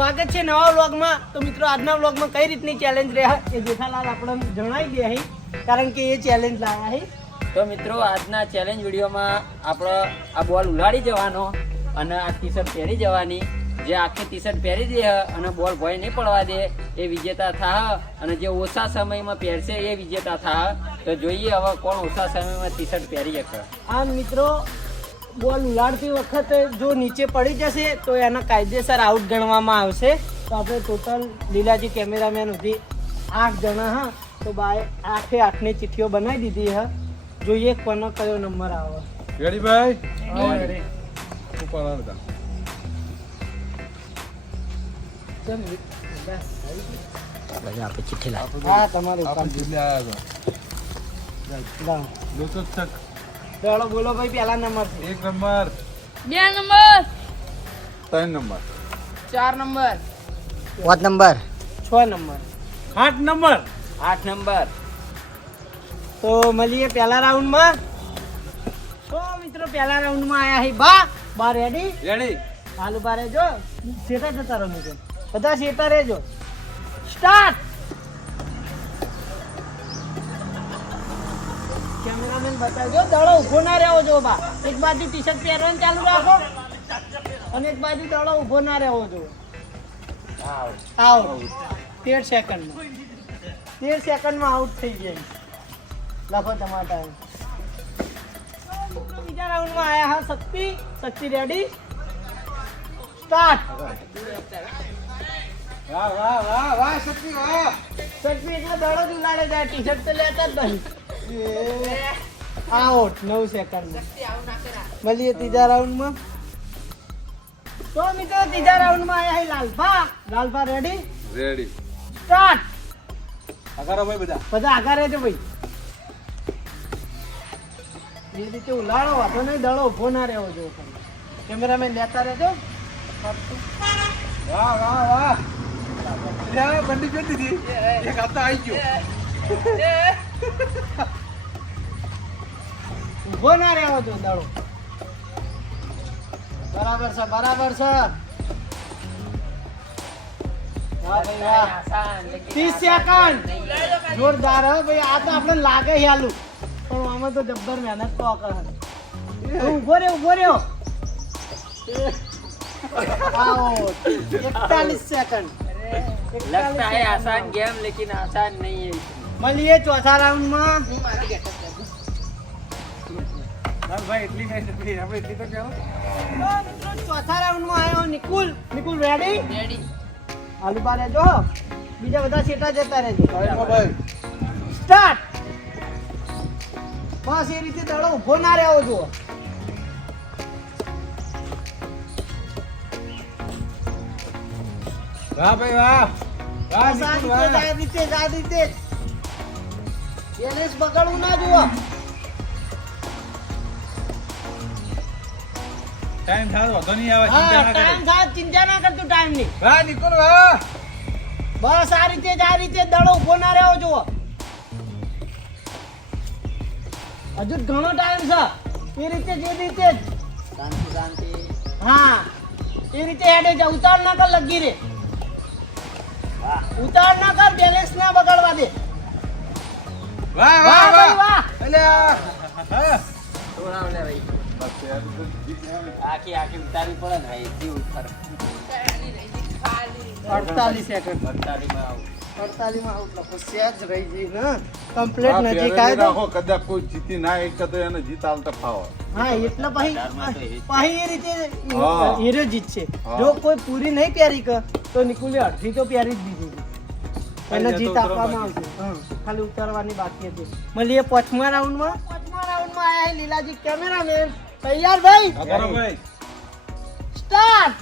સ્વાગત છે નવા વ્લોગમાં. તો મિત્રો આજના વ્લોગમાં કઈ રીતની ચેલેન્જ રહે એ જેઠાલાલ આપણને જણાવી દે અહીં, કારણ કે એ ચેલેન્જ લાયા છે. તો મિત્રો આજના ચેલેન્જ વિડીયોમાં આપણે આ બોલ ઉલાડી જવાનો અને આ ટી શર્ટ પહેરી જવાની. જે આખી ટી શર્ટ પહેરી દે અને બોલ ભોય નહીં પડવા દે એ વિજેતા થાય, અને જે ઓછા સમયમાં પહેરશે એ વિજેતા થાય. તો જોઈએ હવે કોણ ઓછા સમયમાં ટી શર્ટ પહેરી શકે. આ મિત્રો બોલ ઉલાડતી વખતે જો નીચે પડી જશે તો એના કાયદેસર આઉટ ગણવામાં આવશે. તો આપણે ટોટલ લીલાજી કેમેરામેન સુધી 8 જણા હા, તો બાય 8ની ચિઠ્ઠીઓ બનાવી દીધી હા. જોઈએ કોનો કયો નંબર આવે. રેડી ભાઈ? હા રેડી. ઉપર આવતા આપણે ચિઠ્ઠી હા તમારું કામ. આપણે કેટલે આવ્યા લાવ. હતા? તક ચાલો બોલો ભાઈ, પહેલા નંબર છે. 1 number, 2 number, 3 number, 4 number, 5 number, 6 number, 8 number. 8 number. તો મળીએ પહેલા રાઉન્ડમાં. તો મિત્રો પહેલા રાઉન્ડમાં આયા છે બા રેડી. રેડી? હાલ ઉભા રહેજો, શેટા જતા રહો મિત્રો, બધા શેટા રહેજો. સ્ટાર્ટ. કેમેરામેન બતાવજો, દડો ઊભો ના રહેવો જો બા. એક બાજુ ટી શર્ટ પહેરવાનું ચાલુ રાખો અને એક બાજુ દડો ઊભો ના રહેવો જો. આઉટ. 13 સેકન્ડમાં 13 સેકન્ડમાં આઉટ થઈ ગયા. લખો તમારા ટાઈમ. બીજા રાઉન્ડમાં આયા હા શક્તિ રેડી. સ્ટાર્ટ. વાહ વાહ વાહ વાહ શક્તિ વાહ. શક્તિ એટલે દડો જ ઉલાડે જાય, ટી શર્ટ તો લેતા જ નહીં. આઉટ 9 સેકન્ડમાં. મળીએ ત્રીજા રાઉન્ડમાં. તો મિત્રો ત્રીજા રાઉન્ડમાં આયા છે લાલભા રેડી. રેડી? સ્ટાર્ટ. આકારો ભાઈ બધા આગા રહેજો ભાઈ. એ રીતે ઉલાડો, વાંધો નહીં, દડો ઉભો ના રહેવો જોઈએ. કેમેરામેન લેતા રહેજો. વાહ વાહ વાહ. બંડી કરી દીધી, એક હાથો આવી ગયો. ઉભો ના રહેવો જોઈએ દડો. બરાબર છે. વાહ ભાઈ વાહ. 30 સેકન્ડ. જોરદાર હો ભાઈ. આ તો આપણે લાગે છે આલુ, પણ આમાં તો જબ્બર મહેનત તો કરે. ઉભો રહ્યો. આઉટ. 41 સેકન્ડ. लगता है आसान गेम लेकिन आसान नहीं है. મળીએ ચોથા રાઉન્ડમાં. ભાઈ એટલી નહીં શક્તિ, આપણે એટલી તો કહેવો. ચોથા રાઉન્ડમાં આવ્યો નિકુલ રેડી. રેડી, આલુ બા રહેજો, બીજા બધા સેટા જતા રહેજો. ભાઈ સ્ટાર્ટ. બસ એ રીતે દડો ઊભો ના રહેવો જુઓ. વાહ ભાઈ વાહ વાહ. બસ આ નિકુલ વાહ. રીતે બેલેન્સ બગાડવું ના જુઓ. ટાઈમ થાય વાંધો નહીં આવે, હા ચિંતા ના ટાઈમ કરે. થાય, ચિંતા ના કરતું ટાઈમ ની. વાહ નિકુલ વાહ. બસ આ રીતે દડો ઊભો ના રહેવો જુઓ. હજુ ઘણો ટાઈમ છે. એ રીતે शांति. હા એ રીતે હેડે જા. ઉતાર ના કર, લગી રે. ઉતાર ના કર, બેલેન્સ ના બગાડવા દે. વાહ વાહ વાહ ભાઈ વાહ. વાહ. અલ્યા હા. थोड़ा वाले भाई. आखी उतारवी पड़े ने भाई. जी उतार. 48 સેકન્ડ. 48 में आउट. 48 માં આઉટ લખો. સેજ રહી ગઈ ને, કમ્પ્લીટ આ નજીક પહેરેલી આવ્યો. રાખો, કદાચ કોઈ જીતી ના એક તો એને જીત આલતા ફાવો. હા એટલે અઢારમાં તો એ જ. પછી એ રીતે હા. હીરો જીતશે. હા. જો કોઈ પૂરી નહીં પહેરી કે તો નિકુલે અડધી તો પહેરી જ દીધી હતી. એને તો જીત ઉતારવા આપવામાં આવશે. હા ખાલી ઉતારવાની બાકી હતી. મળીએ પાંચમા રાઉન્ડમાં. આયા છે લીલાજી કેમેરામેન. તૈયાર ભાઈ? આકારો ભાઈ સ્ટાર્ટ.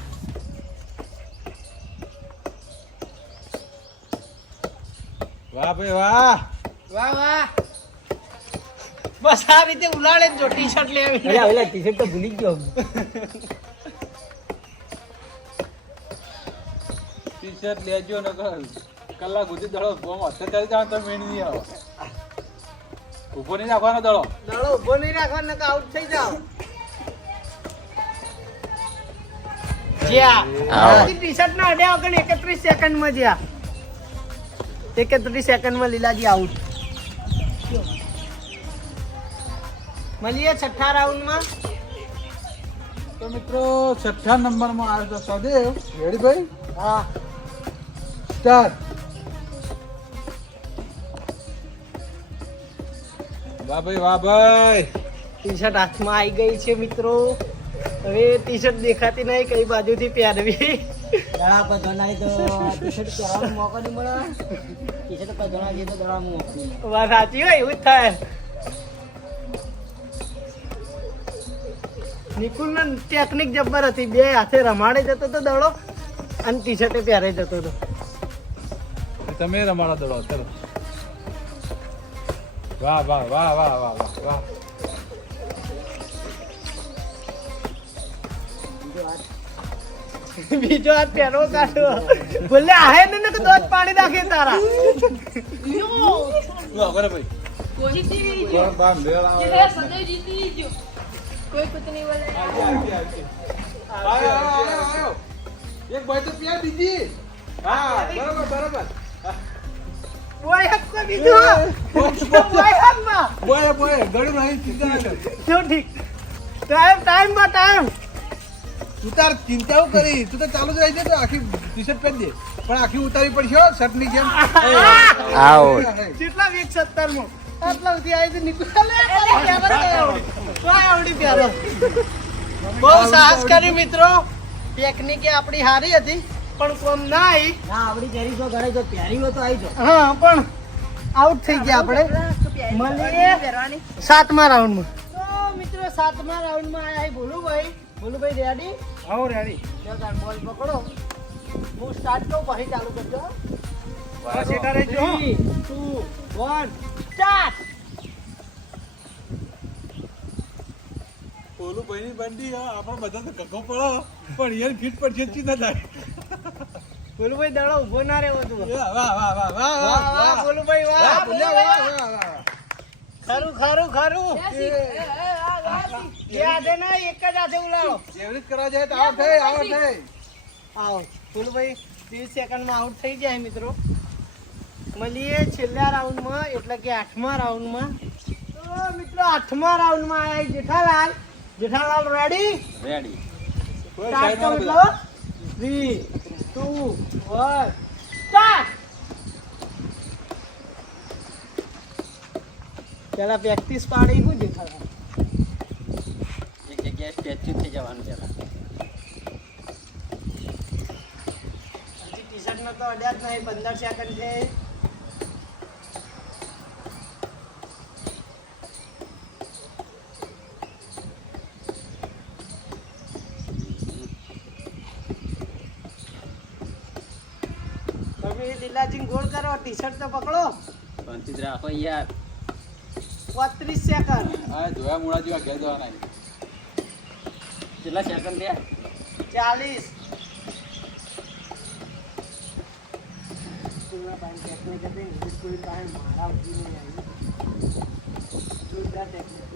વાહ ભાઈ વાહ. વાહ બસ આ રીતે ઉલાડે જ જો. ટી શર્ટ લેવી. ટી શર્ટ તો ભૂલી ગયો. ટી શર્ટ લેજો ને કલાક સુધી દડો બોમ હાથે ચાલી જાવ તો મેળ નહીં આવે. ઉભો નહીં રાખવાનો દડો. દડો ઉભો નહીં રાખવાનો, નકર આઉટ થઈ જાવ. જ્યાં ટી-શર્ટ ના અડ્યા વગર 31 સેકન્ડમાં જ્યાં 31 સેકન્ડમાં લીલાજી આઉટ. મળીએ છઠ્ઠા રાઉન્ડમાં. તો મિત્રો છઠ્ઠા નંબરમાં આવે તો સદેવ રેડી ભાઈ હા સ્ટાર્ટ. વાહ ભાઈ વાહ ભાઈ. ટી-શર્ટ હાથમાં આવી ગઈ છે મિત્રો. હવે ટી-શર્ટ દેખાતી નહીં કઈ બાજુથી પહેરવી. દડા પર જણાવી તો ટી-શર્ટ પહેરવાનો મોકો નહીં મળે. ટી-શર્ટ પર જણાવીએ તો દડા મોકલી. વાત સાચી હોય એવું જ થાય. નિકુલ ને ટેકનિક જબ્બર હતી. બે હાથે રમાડે જતો હતો દડો અને ટી-શર્ટે પહેરાઈ જતો હતો. તમે રમાડો દડો ચલો. વાહ વાહ વાહ વાહ વાહ વાહ વાહ. બીજો હાથ પહેરો કાઢો બોલે આહે ને કે દોત પાણી નાખે તારા. વાહ બરાબર ભાઈ. જીતી ગયો. કોણ બામ લેળ આવે. જે સદે જીતી ગયો. કોઈ કુછ નહીં બોલે. આયો. એક ભાઈ તો પ્યાર દીધી. હા બરાબર બરાબર. બોય હાથ કો બીજો બોય હાથમાં બોય બોય ગળું નહીં ચિંતા ના કર. જો ઠીક ટાઈમ માં ટાઈમ. તું તાર ચિંતાઓ કરી તું તો ચાલુ જ રહી દે તો આખી ટી-શર્ટ પહેરી દે પણ આખી ઉતારી પડશે હો શર્ટની જેમ. કેટલા 170 માં આટલા સુધી આવી તો નીકળે આવડી પ્યારો. બહુ સાહસ કર્યું મિત્રો. ટેકનિક આપણી હારી હતી પણ કોમ ના આવી. ના આવડી જરી જો ગળે જો પહેરી હોય તો આવી જો. હા પણ આઉટ થઈ ગયા આપણે. મળીએ સાતમા રાઉન્ડમાં. તો મિત્રો સાતમા રાઉન્ડમાં આયા ભોલુભાઈ. ભોલુભાઈ રેડી? આવો રેડી. બોલ પકડો. હું સ્ટાર્ટ કરું પછી ચાલુ કરજો. સેટા રહેજો. 3, 2, 1 સ્ટાર્ટ. ઓલું ભાઈની બંડી આપણે બધા તો કકો પડો પણ યાર ફીટ પર ચેચી ના થાય. ભોલુભાઈ દાડો ઊભો ના રહેવો તું. વાહ વાહ વાહ વાહ વાહ વાહ વાહ ભોલુભાઈ વાહ. વાહ વાહ વાહ. ખરું ખરું ખરું. જે હાથે ના એક જ હાથે ઉલાવો. એવરેજ કરવા જાય તો આઉટ થઈ આઉટ થઈ. આવો ભોલુભાઈ 30 સેકન્ડમાં આઉટ થઈ જાય મિત્રો. મળીએ છેલ્લા રાઉન્ડમાં એટલે કે 8મા રાઉન્ડમાં. તો મિત્રો 8મા રાઉન્ડમાં આયા Jethalal. Jethalal ready? Ready. Start કરો મિત્રો. 3, 2, 1 સ્ટાર્ટ. પેલા પ્રેક્ટિસ પાડી હું જેઠાલાલ. એક જગ્યાએ સ્ટેચ્યુ થઈ જવાનું પેલા. હજી ટી-શર્ટ નો તો અડ્યા જ નહીં. 15 સેકન્ડ છે. તમે લીલાજી ગોળ કરો. ટી-શર્ટ તો પકડો. શાંતિ જ રાખો યાર. 35 સેકન્ડ. આ જોયા મુળા જેવા ઘેર જવાના. કેટલા સેકન્ડ થયા? 40. સ્કૂલના પાસે ટેકનિક હતી ને સ્કૂલ પાસે મારા ઉભી નહીં આવી. જોરદાર ટેકનિક.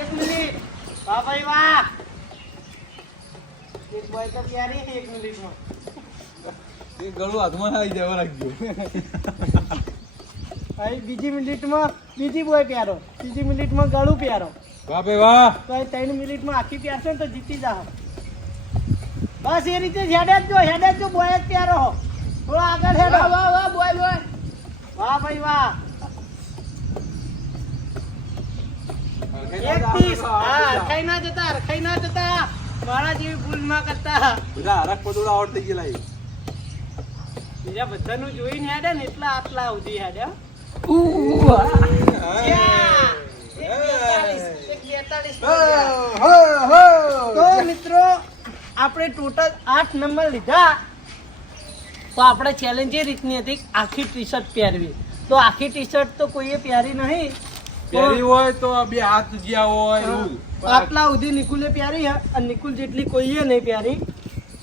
એક મિનિટ. વાહ ભાઈ વાહ. એક બોય તો ક્યારે 1 મિનિટમાં. એ ગળું હાથમાં આવી જવા રાખજો. હવે બીજી મિનિટમાં બીજી બોય પ્યારો. ત્રીજી મિનિટમાં ગળું પ્યારો. વાહ ભાઈ વાહ. તો 3 મિનિટમાં આખી પ્યારશો ને તો જીતી જાઓ. બસ એ રીતે હેડે જ જો બોય જ પ્યારો હો. થોડો આગળ હેડો. વાહ વાહ વાહ બોય બોય. વાહ ભાઈ વાહ. 31. હા હરખાઈ ના જતા મારા જેવી ભૂલ ના કરતા. બધા હરખ પદોડા આઉટ થઈ ગયેલા. બીજા બધાનું જોઈને હેડે ને એટલા આટલા સુધી હેડે. તો મિત્રો આપણે ટોટલ 8 નંબર લીધા. તો આપણે ચેલેન્જ એ રીતની હતી કે આખી ટી-શર્ટ પહેરવી. તો આખી ટી-શર્ટ તો કોઈએ પહેરી નહીં. પહેરી હોય તો બે હાથ જ્યાં હોય એવું. આટલા સુધી નિકુલે પહેરી અને નિકુલ જેટલી કોઈએ નહીં પહેરી.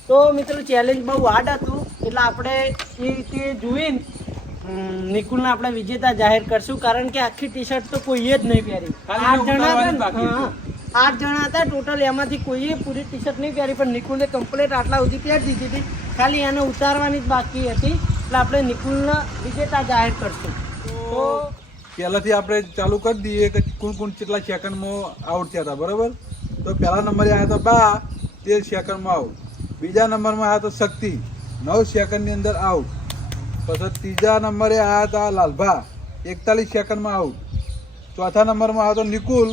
તો મિત્રો ચેલેન્જ બહુ હાર્ડ હતું એટલે આપણે એ રીતે જોઈને નિકુલને આપણે વિજેતા જાહેર કરશું કારણ કે આખી ટી શર્ટ તો કોઈએ જ નહીં પહેરી. ખાલી 8 જણા હતા એને ને, ઉતારવાની હા, 8 જણા હતા ટોટલ, એમાંથી કોઈએ પૂરી ટી શર્ટ નહીં પહેરી, પણ નિકુલે કમ્પ્લીટ આટલા સુધી પહેરી દીધી હતી. ખાલી એને ઉતારવાની જ બાકી હતી, એટલે આપણે નિકુલને વિજેતા જાહેર કરશું. તો પહેલાથી આપણે ચાલુ કરી દઈએ કે કોણ કેટલા સેકન્ડમાં આઉટ થયા હતા, બરોબર? તો પહેલા નંબરે આવ્યા હતા બા, 13 સેકન્ડમાં આઉટ. બીજા નંબરમાં આવ્યા હતા શક્તિ, 9 સેકન્ડની અંદર આઉટ. પછી ત્રીજા નંબરે આવ્યા હતા લાલભા, 41 સેકન્ડમાં આઉટ. ચોથા નંબરમાં આવ્યો હતો નિકુલ,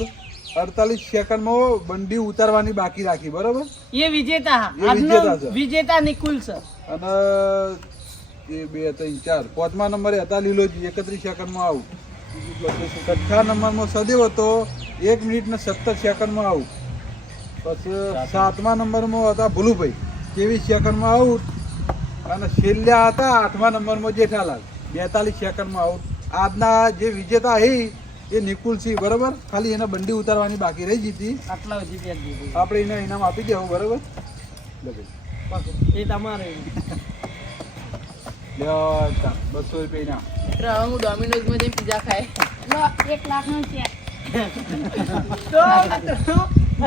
48 સેકન્ડમાં બંડી ઉતારવાની બાકી રાખી, બરોબર? એ વિજેતા, એ આજનો વિજેતા છે. વિજેતા નિકુલ છે. અને 1 2 3 4 પાંચમા નંબરે હતા લીલોજી, 31 સેકન્ડમાં આઉટ. છઠ્ઠા નંબરમાં સદેવ હતો, 1 મિનિટ ને 17 સેકન્ડમાં આઉટ. પછી સાતમા નંબરમાં હતા ભુલુભાઈ, 23 સેકન્ડમાં આઉટ. અને છેલ્લા હતા આઠમા નંબરમાં જેઠાલાલ, 42 સેકન્ડમાં આઉટ. આજના જે વિજેતા હે એ નિકુલસિંહ, બરોબર? ખાલી એને બંડી ઉતારવાની બાકી રહી જીતી. આટલા સુધી પહેરી દીધી. આપણે એને ઇનામ આપી દેવું, બરોબર? એ તમારે. લ્યો, 200 રૂપિયા ઇનામ. મિત્રો હવે હું ડોમિનોઝમાં જઈને પીઝા ખાય. તો મિત્રો,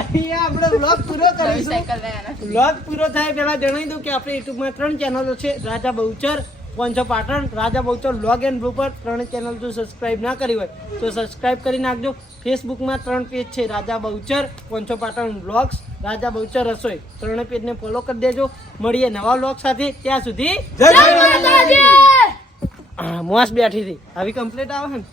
અહીંયા આપણે vlog પૂરો નવી કરીશું. સાયકલ લઈ આના. વ્લોગ પૂરો થાય પહેલા જણાવી દઉં કે આપણે યુટ્યુબમાં 3 ચેનલો છે, રાજા બહુચર, પોંચો Patan, Raja Bahuchar vlog and blooper. 3 channel જો સબસ્ક્રાઇબ ના કરી હોય તો સબસ્ક્રાઇબ કરી નાખજો. ફેસબુકમાં 3 પેજ છે, રાજા બહુચર, પોંચો પાટણ વ્લોગ્સ, રાજા બહુચર રસોઈ. 3 પેજને ફોલો કરી દેજો. મળીએ નવા વ્લોગ સાથે, ત્યાં સુધી જય માતાજી! મોસ બેઠી હતી, આવી કમ્પ્લીટ આવે ને.